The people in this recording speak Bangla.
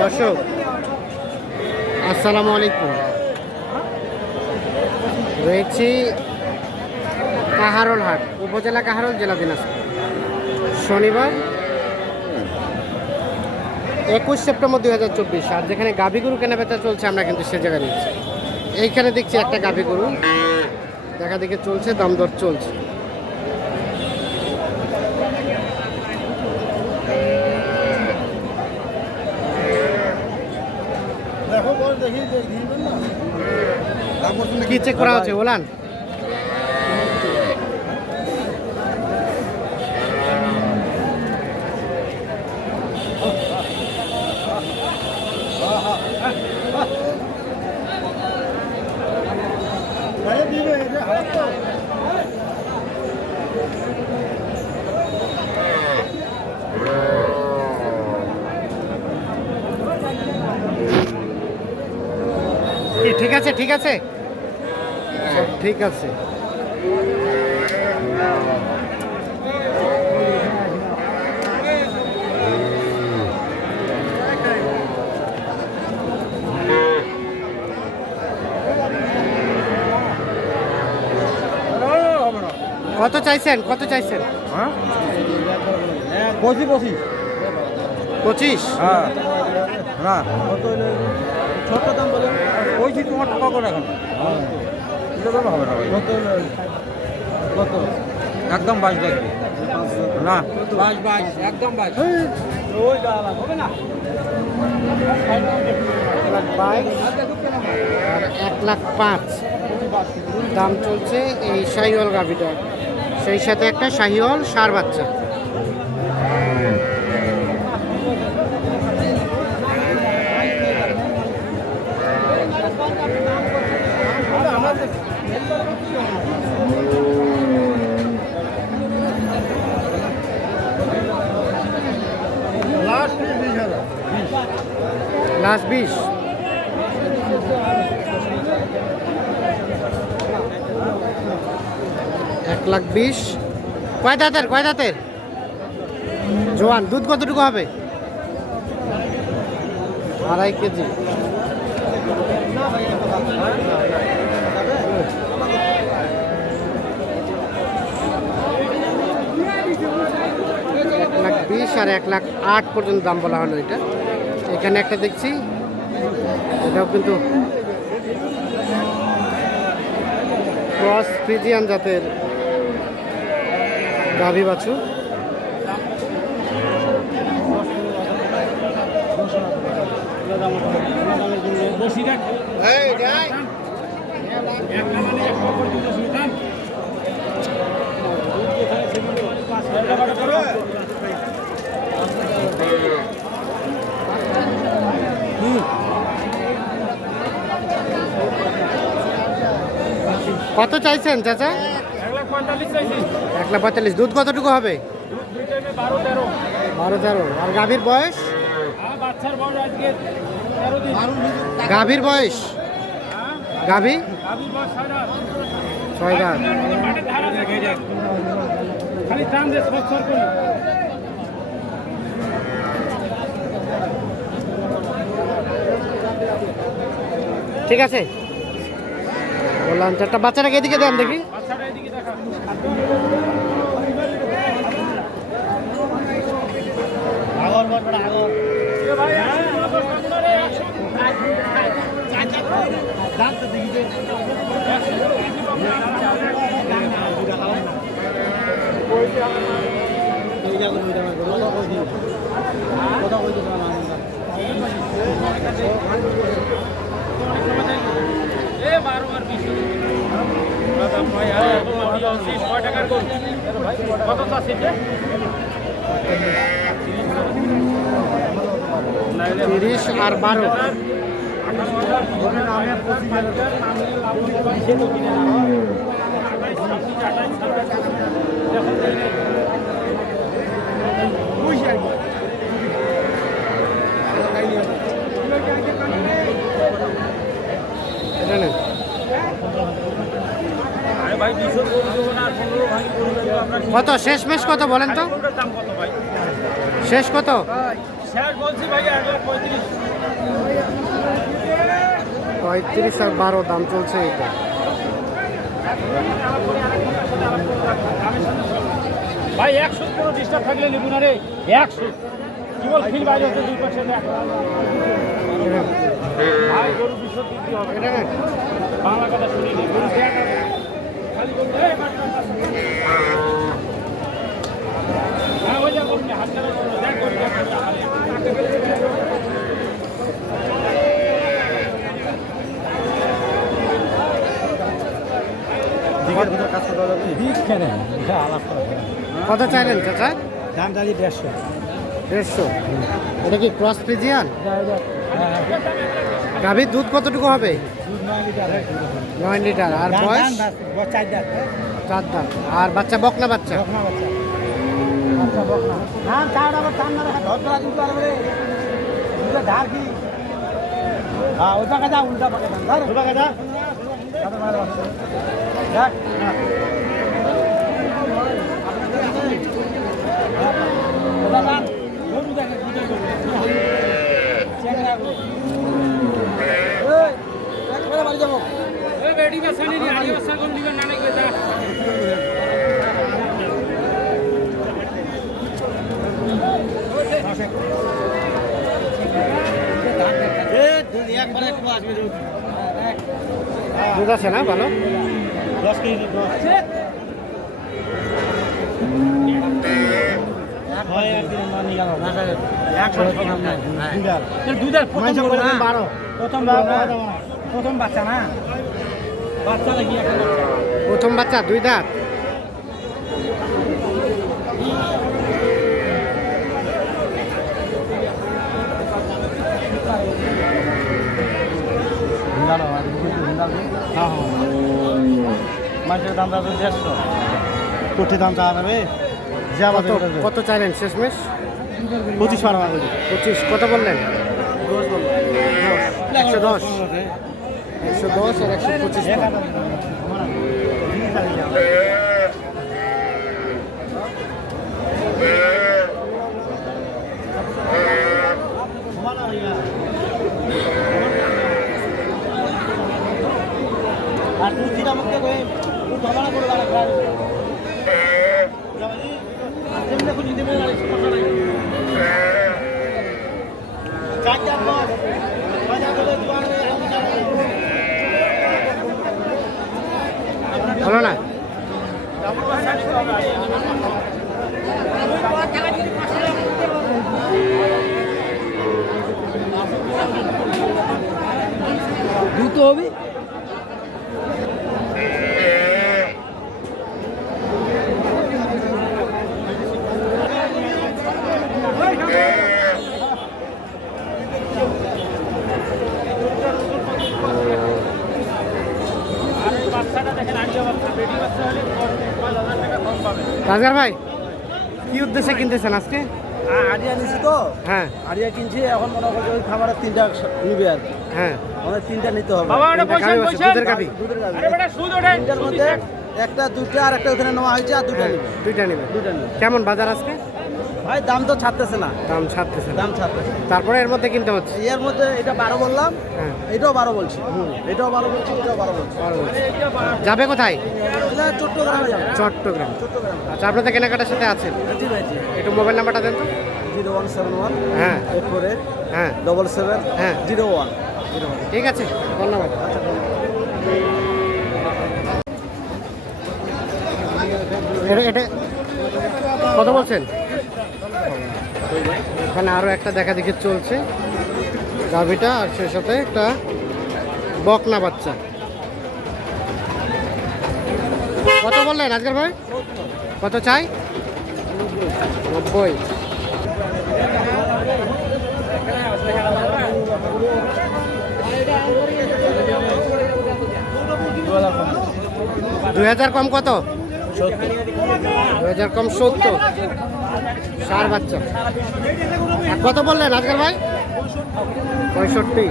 দর্শক, আসসালামু আলাইকুম। রয়েছি কাহারোল হাট উপজেলা কাহারোল, জেলা দিনাজপুর। শনিবার একুশ সেপ্টেম্বর দুই হাজার চব্বিশ, আর যেখানে গাভী গরু কেনাবেচা চলছে, আমরা কিন্তু সে জায়গায় নিচ্ছি এইখানে দেখছি একটা গাভী গরু দেখা দেখে চলছে, দাম দর চলছে। কি চেক করা হচ্ছে? বলান কি ঠিক আছে? ঠিক আছে। কত চাইছেন? কত চাইছেন? পঁচিশ পঁচিশ। পঁচিশ? হ্যাঁ। না পঁচিশ তোমার টাকা করে এখন? হবে না ভাই। কত? একদম বাইশ লাগবে না বাইশ বাইশ একদম বাইশ। ওই হবে না? এক লাখ আর এক লাখ পাঁচ। দাম চলছে এই শাহিওয়াল গাভিটা। সেই সাথে একটা শাহিওয়াল সার বাচ্চা। লাস্ট বিশ এক লাখ বিশ। কয় দাঁতের কয় দাঁতের? জোয়ান, দুধ কতটুকু হবে? আড়াই কেজি। এক লাখ বিশ আর এক লাখ আট পর্যন্ত দাম বলা হলো এটা। এখানে একটা দেখছি। এটাও কিন্তু ক্রস ফ্রিজিয়ান জাতের গাভী বাছুর। কত চাইছেন, চাচা? এক লাখ পঁয়তাল্লিশ। দুধ কতটুকু হবে? বারো তেরো। আর গাভীর বয়স? গাভীর বয়স? গাভী? ছয় করি ঠিক আছে। বললাম চারটা বাচ্চাটাকে এদিকে দেন দেখি। বাচ্চাটা এদিকে দেখা এ ভাই, একশো নব্বই আপনার এই একশো। এ বারো আর বিশ কয় টাকার কত? নাইলে তিরিশ আর বারো এটা নেন আরে ভাই দুশো গরু দেবো না আর পনেরো ভাই গরু দেবো আপনার কত? শেষ মেশ কত বলেন তো? শেষ কত? পঁয়ত্রিশ আর বারো দাম চলছে এটা ভাই একশো কোনো ডিস্টার্ব থাকলে নেব না রে। একশো। কি বল ফিল বাইরে হচ্ছে দুই পার্সেন্ট ভাই গরু হবে। বাংলা কথা শুনিনি। কত চাইলেন চাচা? দাম দাঁড়িয়ে দেড়শো। দেড়শো? এটা কি ক্রস ফ্রিজিয়ান? গাভীর দুধ কতটুকু হবে? নয় লিটার। আর বয়স? চার দাম আর বাচ্চা বকনা বাচ্চা? বকনা বাচ্চা বাচ্চা বকনা না চার আবার টান না রাখা ধর ধরা দিতে পারবে রে দুটো ধার কি হ্যাঁ ওই পাকা যা উল্টা পাকা যান ধর ওই পাকা যা দেখ বাড়ি যাব বেটি বাসা নিয়ে আড়ি বাসা কোন দিবেন না নাকি যা দুধ আছে না ভালো দশ কেজি বারো প্রথম বাচ্চা না প্রথম বাচ্চা দুই দাঁত। মাছের দাম দাম দেড়শো। কোটি দাম কত? চাইলেন? শেষমেশ? পঁচিশ পারো পঁচিশ। কত বললেন? একশো দশ। একশো দশ আর একশো পঁচিশ আর তুই চিরা মুখে কই তুই ধমানা করে দাঁড়া খুঁজি দেবে না চার চার বাজার করে দোকানে হলো না দ্রুত হবে রাজগার ভাই কি উদ্দেশ্যে কিনতেছেন আজকে? আরিয়া নিছি তো। হ্যাঁ। আরিয়া কিনছি এখন মনে করছি ওই খাবারের তিনটা নিবে আর হ্যাঁ। আমাদের তিনটা নিতে হবে। বাবা ওটা পয়সা পয়সা দুধের কাপি দুধের কাপি আরে বেটা সুদ ওঠে। তিনটার মধ্যে একটা দুইটা আর একটা ওখানে নেওয়া হয়েছে আর দুইটা হ্যাঁ, নিবে। দুইটা নিবে। দুইটা নিবে। কেমন বাজার আজকে? ভাই দাম তো ছাড়তেছে না। দাম ছাড়তেছে দাম ছাড়তেছে। তারপরে এর মধ্যে কিনতে হচ্ছে? এর মধ্যে এটা বারো বললাম হ্যাঁ। এটাও বারো বলছি। এটাও বারো বলছি এটাও বারো বলছি। যাবে কোথায়? চট্টগ্রামে যাবে। চট্টগ্রাম। চট্টগ্রাম। আচ্ছা আপনাদের কেনাকাটার সাথে আছেন জি ভাই জি। একটু মোবাইল নাম্বারটা দেন তো। জিরো ওয়ান সেভেন ওয়ান হ্যাঁ। এইট ফোর এইট হ্যাঁ। ডবল সেভেন হ্যাঁ। Zero one. Zero one. ঠিক আছে ধন্যবাদ। এটা এটা কত বলছেন? এখানে আরও একটা দেখা দেখি চলছে। গাভিটা আর সেই সাথে একটা বকনা বাচ্চা। কত বললেন আজকের ভাই? কত চাই? নব্বই। দুই হাজার কম কত? দুই হাজার কম সত্তর। সার বাচ্চা। কত বললেন আজকাল ভাই? পঁয়ষট্টি।